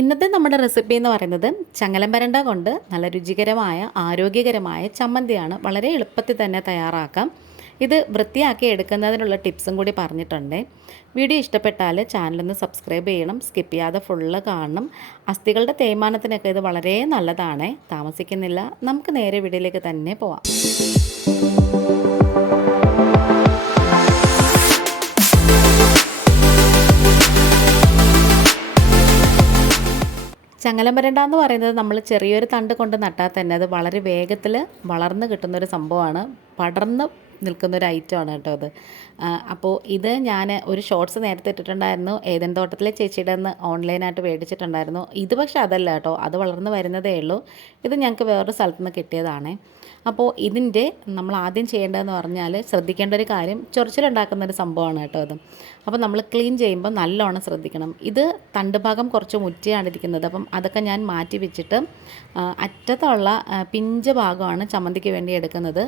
ഇന്നത്തെ നമ്മുടെ റെസിപ്പി എന്ന് പറയുന്നത് ചങ്ങലം പരണ്ട കൊണ്ട് നല്ല രുചികരമായ ആരോഗ്യകരമായ ചമ്മന്തിയാണ് വളരെ എളുപ്പത്തിൽ തന്നെ തയ്യാറാക്കാം. ഇത് വൃത്തിയാക്കി എടുക്കുന്നതിനുള്ള ടിപ്സും കൂടി പറഞ്ഞിട്ടുണ്ട്. വീഡിയോ ഇഷ്ടപ്പെട്ടാൽ ചാനലൊന്ന് സബ്സ്ക്രൈബ് ചെയ്യണം. സ്കിപ്പ് ചെയ്യാതെ ഫുള്ള് കാണണം. അസ്ഥികളുടെ തേയ്മാനത്തിനൊക്കെ ഇത് വളരെ നല്ലതാണ്. താമസിക്കുന്നില്ല. നമുക്ക് നേരെ വീഡിയോയിലേക്ക് തന്നെ പോവാം. ചങ്ങലം വരണ്ട എന്ന് പറയുന്നത് നമ്മൾ ചെറിയൊരു തണ്ട് കൊണ്ട് നട്ടാൽ തന്നെ അത് വളരെ വേഗത്തിൽ വളർന്ന് കിട്ടുന്നൊരു സംഭവമാണ്. പടർന്ന് നിൽക്കുന്ന ഒരു ഐറ്റമാണ് കേട്ടോ അത്. അപ്പോൾ ഇത് ഞാൻ ഒരു ഷോർട്സ് നേരത്തെ ഇട്ടിട്ടുണ്ടായിരുന്നു. ഏതൻ തോട്ടത്തിലെ ചേച്ചിയുടെ നിന്ന് ഓൺലൈനായിട്ട് മേടിച്ചിട്ടുണ്ടായിരുന്നു. ഇത് പക്ഷേ അതല്ല കേട്ടോ. അത് വളർന്നു വരുന്നതേ ഉള്ളൂ. ഇത് ഞങ്ങൾക്ക് വേറൊരു സ്ഥലത്തു നിന്ന് കിട്ടിയതാണ്. അപ്പോൾ ഇതിന്റെ നമ്മൾ ആദ്യം ചെയ്യേണ്ടതെന്ന് പറഞ്ഞാൽ ശ്രദ്ധിക്കേണ്ട ഒരു കാര്യം ചൊറിച്ചിലുണ്ടാക്കുന്ന ഒരു സംഭവമാണ് കേട്ടോ അത്. അപ്പോൾ നമ്മൾ ക്ലീൻ ചെയ്യുമ്പോൾ നല്ലോണം ശ്രദ്ധിക്കണം. ഇത് തണ്ട് ഭാഗം കുറച്ച് മുറ്റിയാണ് ഇരിക്കുന്നത്. അപ്പം അതൊക്കെ ഞാൻ മാറ്റി വെച്ചിട്ട് അറ്റത്തുള്ള പിഞ്ച് ഭാഗമാണ് ചമ്മന്തിക്ക് വേണ്ടി എടുക്കുന്നത്.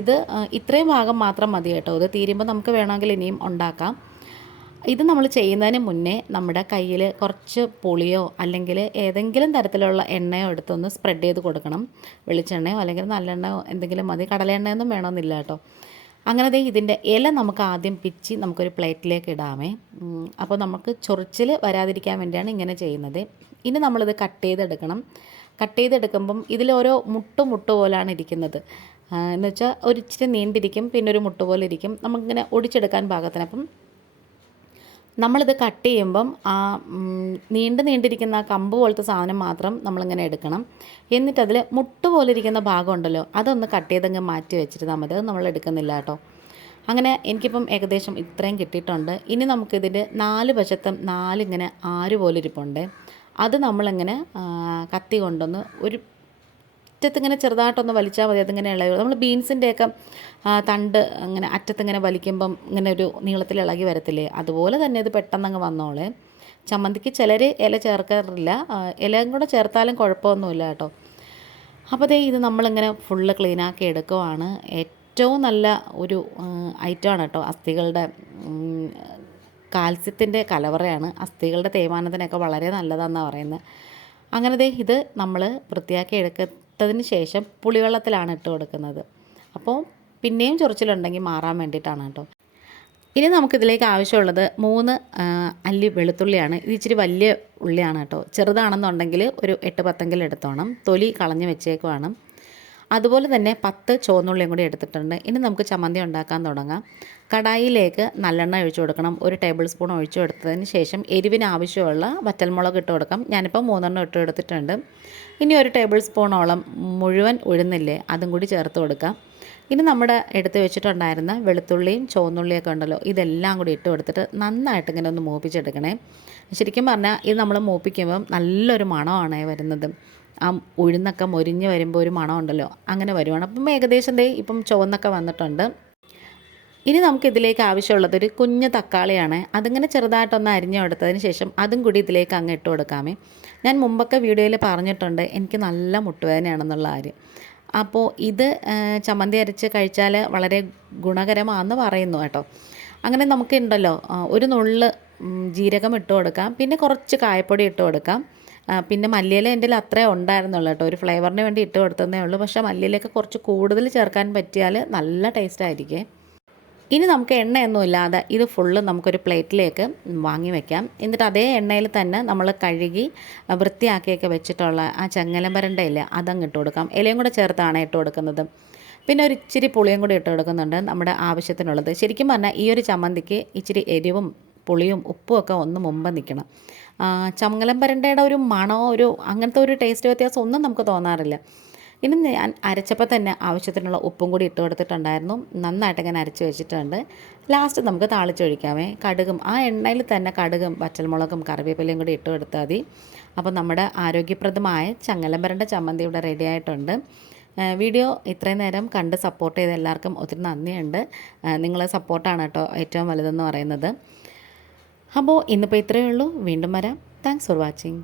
ഇത് ഇത്രയും ഭാഗം മാത്രം മതി കേട്ടോ. ഇത് തീരുമ്പോൾ നമുക്ക് വേണമെങ്കിൽ ഇനിയും ഉണ്ടാക്കാം. ഇത് നമ്മൾ ചെയ്യുന്നതിന് മുന്നേ നമ്മുടെ കയ്യിൽ കുറച്ച് പുളിയോ അല്ലെങ്കിൽ ഏതെങ്കിലും തരത്തിലുള്ള എണ്ണയോ എടുത്തൊന്ന് സ്പ്രെഡ് ചെയ്ത് കൊടുക്കണം. വെളിച്ചെണ്ണയോ അല്ലെങ്കിൽ നല്ലെണ്ണയോ എന്തെങ്കിലും മതി. കടലെണ്ണയൊന്നും വേണമെന്നില്ല കേട്ടോ. അങ്ങനെ ദേ ഇതിന്റെ ഇല നമുക്ക് ആദ്യം പിച്ചി നമുക്കൊരു പ്ലേറ്റിലേക്ക് ഇടാമേ. അപ്പോൾ നമുക്ക് ചൊറിച്ചിൽ വരാതിരിക്കാൻ വേണ്ടിയാണ് ഇങ്ങനെ ചെയ്യുന്നത്. ഇനി നമ്മളിത് കട്ട് ചെയ്തെടുക്കണം. കട്ട് ചെയ്തെടുക്കുമ്പം ഇതിലോരോ മുട്ട് മുട്ട് പോലാണ് ഇരിക്കുന്നത്. എന്ന് വെച്ചാൽ ഒരു ഇച്ചിരി നീണ്ടിരിക്കും പിന്നെ ഒരു മുട്ട പോലെ ഇരിക്കും. നമുക്കിങ്ങനെ ഒടിച്ചെടുക്കാൻ പാകത്തിന്. അപ്പം നമ്മളിത് കട്ട് ചെയ്യുമ്പം ആ നീണ്ട് നീണ്ടിരിക്കുന്ന ആ കമ്പ് പോലത്തെ സാധനം മാത്രം നമ്മളിങ്ങനെ എടുക്കണം. എന്നിട്ട് അതിൽ മുട്ട് പോലെ ഇരിക്കുന്ന ഭാഗം ഉണ്ടല്ലോ അതൊന്ന് കട്ട് ചെയ്തങ്ങ് മാറ്റി വെച്ചിരുന്നാൽ മതി. അത് നമ്മൾ എടുക്കുന്നില്ല കേട്ടോ. അങ്ങനെ എനിക്കിപ്പം ഏകദേശം ഇത്രയും കിട്ടിയിട്ടുണ്ട്. ഇനി നമുക്കിതിന്റെ നാല് വശത്തും നാലിങ്ങനെ ആര് പോലെ ഇരിപ്പുണ്ട്. അത് നമ്മളിങ്ങനെ കത്തി കൊണ്ടൊന്ന് ഒരു അറ്റത്തിങ്ങനെ ചെറുതായിട്ടൊന്ന് വലിച്ചാൽ മതി അതിങ്ങനെ ഇളകി നമ്മൾ ബീൻസിന്റെയൊക്കെ തണ്ട് അങ്ങനെ അറ്റത്തിങ്ങനെ വലിക്കുമ്പം ഇങ്ങനെ ഒരു നീളത്തിൽ ഇളകി വരത്തില്ലേ? അതുപോലെ തന്നെ ഇത് പെട്ടെന്ന് വന്നോളെ. ചമ്മന്തിക്ക് ചിലർ ഇല ചേർക്കാറില്ല. ഇലയും കൂടെ ചേർത്താലും കുഴപ്പമൊന്നുമില്ല കേട്ടോ. അപ്പോൾ ദേ ഇത് നമ്മളിങ്ങനെ ഫുള്ള് ക്ലീനാക്കി എടുക്കുവാണ്. ഏറ്റവും നല്ല ഒരു ഐറ്റമാണ് കേട്ടോ അസ്ഥികളുടെ കാൽസ്യത്തിന്റെ കലവറയാണ്. അസ്ഥികളുടെ തേയ്മാനത്തിനൊക്കെ വളരെ നല്ലതാണെന്നാണ് പറയുന്നത് അങ്ങനെ ദേ ഇത് നമ്മൾ വൃത്തിയാക്കി എടുക്ക ഇട്ടതിന് ശേഷം പുളിവെള്ളത്തിലാണ് ഇട്ട് കൊടുക്കുന്നത്. അപ്പോൾ പിന്നെയും ചൊറിച്ചിലുണ്ടെങ്കിൽ മാറാൻ വേണ്ടിയിട്ടാണ് കേട്ടോ. ഇനി നമുക്കിതിലേക്ക് ആവശ്യമുള്ളത് മൂന്ന് അല്ലി വെളുത്തുള്ളിയാണ്. ഇത് ഇച്ചിരി വലിയ ഉള്ളിയാണ് കേട്ടോ. ചെറുതാണെന്നുണ്ടെങ്കിൽ ഒരു എട്ട് പത്തെങ്കിലും എടുത്തോണം. തൊലി കളഞ്ഞ് വെച്ചേക്കുവാണ്. അതുപോലെ തന്നെ പത്ത് ചുവന്നുള്ളിയും കൂടി എടുത്തിട്ടുണ്ട്. ഇനി നമുക്ക് ചമ്മന്തി ഉണ്ടാക്കാൻ തുടങ്ങാം. കടായിലേക്ക് നല്ലെണ്ണ ഒഴിച്ചു കൊടുക്കണം. ഒരു ടേബിൾ സ്പൂൺ ഒഴിച്ചു കൊടുത്തതിന് ശേഷം എരിവിന് ആവശ്യമുള്ള വറ്റൽമുളക് ഇട്ട് കൊടുക്കാം. ഞാനിപ്പോൾ മൂന്നെണ്ണം ഇട്ട് എടുത്തിട്ടുണ്ട് ഇനി ഒരു ടേബിൾ സ്പൂണോളം മുഴുവൻ ഉഴുന്നില്ലേ അതും കൂടി ചേർത്ത് കൊടുക്കാം. ഇനി നമ്മുടെ എടുത്ത് വെച്ചിട്ടുണ്ടായിരുന്ന വെളുത്തുള്ളിയും ചുവന്നുള്ളിയൊക്കെ ഉണ്ടല്ലോ ഇതെല്ലാം കൂടി ഇട്ട് കൊടുത്തിട്ട് നന്നായിട്ട് ഇങ്ങനെ ഒന്ന് മൂപ്പിച്ചെടുക്കണേ. ശരിക്കും പറഞ്ഞാൽ ഇത് നമ്മൾ മൂപ്പിക്കുമ്പം നല്ലൊരു മണമാണ് വരുന്നത്. ആ ഉഴുന്നൊക്കെ മൊരിഞ്ഞ് വരുമ്പോൾ ഒരു മണമുണ്ടല്ലോ അങ്ങനെ വരുവാണ്. അപ്പം ഏകദേശം ദേ ഇപ്പം ചുവന്നൊക്കെ വന്നിട്ടുണ്ട്. ഇനി നമുക്ക് ഇതിലേക്ക് ആവശ്യമുള്ളത് ഒരു കുഞ്ഞ് തക്കാളിയാണ്. അതിങ്ങനെ ചെറുതായിട്ടൊന്ന് അരിഞ്ഞു കൊടുത്തതിന് ശേഷം അതും കൂടി ഇതിലേക്ക് അങ്ങ് ഇട്ട് കൊടുക്കാമേ. ഞാൻ മുമ്പൊക്കെ വീഡിയോയിൽ പറഞ്ഞിട്ടുണ്ട് എനിക്ക് നല്ല മുട്ടുവേദനയാണെന്നുള്ള കാര്യം. അപ്പോൾ ഇത് ചമ്മന്തി അരച്ച് കഴിച്ചാൽ വളരെ ഗുണകരമാണെന്ന് പറയുന്നു കേട്ടോ. അങ്ങനെ നമുക്കുണ്ടല്ലോ ഒരു നുള്ള് ജീരകം ഇട്ട് കൊടുക്കാം. പിന്നെ കുറച്ച് കായപ്പൊടി ഇട്ട് കൊടുക്കാം. പിന്നെ മല്ലിയില എന്റെ അത്രേ ഉണ്ടായിരുന്നുള്ളൂ കേട്ടോ. ഒരു ഫ്ലേവറിന് വേണ്ടി ഇട്ട് കൊടുത്തതേ ഉള്ളൂ. പക്ഷേ മല്ലിയിലൊക്കെ കുറച്ച് കൂടുതൽ ചേർക്കാൻ പറ്റിയാൽ നല്ല ടേസ്റ്റ് ആയിരിക്കും. ഇനി നമുക്ക് എണ്ണയൊന്നും ഇല്ലാതെ ഇത് ഫുള്ള് നമുക്കൊരു പ്ലേറ്റിലേക്ക് വാങ്ങി വെക്കാം. എന്നിട്ട് അതേ എണ്ണയിൽ തന്നെ നമ്മൾ കഴുകി വൃത്തിയാക്കിയൊക്കെ വെച്ചിട്ടുള്ള ആ ചങ്ങലമ്പരന്റെ ഇല അതങ്ങ് ഇട്ട് കൊടുക്കാം. ഇലയും കൂടെ ചേർത്താണ് ഇട്ട് കൊടുക്കുന്നത്. പിന്നെ ഒരു ഇച്ചിരി പുളിയും കൂടി ഇട്ട് കൊടുക്കുന്നുണ്ട് നമ്മുടെ ആവശ്യത്തിനുള്ളത്. ശരിക്കും പറഞ്ഞാൽ ഈ ഒരു ചമ്മന്തിക്ക് ഇച്ചിരി എരിവും പുളിയും ഉപ്പും ഒക്കെ ഒന്ന് മുമ്പ് നിൽക്കണം. ചങ്ങലമ്പരണ്ടയുടെ ഒരു മണോ ഒരു അങ്ങനത്തെ ഒരു ടേസ്റ്റ് വ്യത്യാസം ഒന്നും നമുക്ക് തോന്നാറില്ല. ഇനി ഞാൻ അരച്ചപ്പോൾ തന്നെ ആവശ്യത്തിനുള്ള ഉപ്പും കൂടി ഇട്ട് കൊടുത്തിട്ടുണ്ടായിരുന്നു. നന്നായിട്ട് ഇങ്ങനെ അരച്ച് വെച്ചിട്ടുണ്ട്. ലാസ്റ്റ് നമുക്ക് താളിച്ചൊഴിക്കാമേ കടുകും ആ എണ്ണയിൽ തന്നെ കടുകും വറ്റൽമുളകും കറിവേപ്പിലയും കൂടി ഇട്ട് കൊടുത്താൽ മതി. അപ്പോൾ നമ്മുടെ ആരോഗ്യപ്രദമായ ചങ്ങലമ്പരന്റെ ചമ്മന്തി ഇവിടെ റെഡി ആയിട്ടുണ്ട്. വീഡിയോ ഇത്രയും നേരം കണ്ട് സപ്പോർട്ട് ചെയ്ത എല്ലാവർക്കും ഒത്തിരി നന്ദിയുണ്ട്. നിങ്ങളെ സപ്പോർട്ടാണ് കേട്ടോ ഏറ്റവും വലുതെന്ന് പറയുന്നത്. അപ്പോൾ ഇന്നിപ്പോൾ ഇത്രയേ ഉള്ളൂ. വീണ്ടും വരാം. Thanks for watching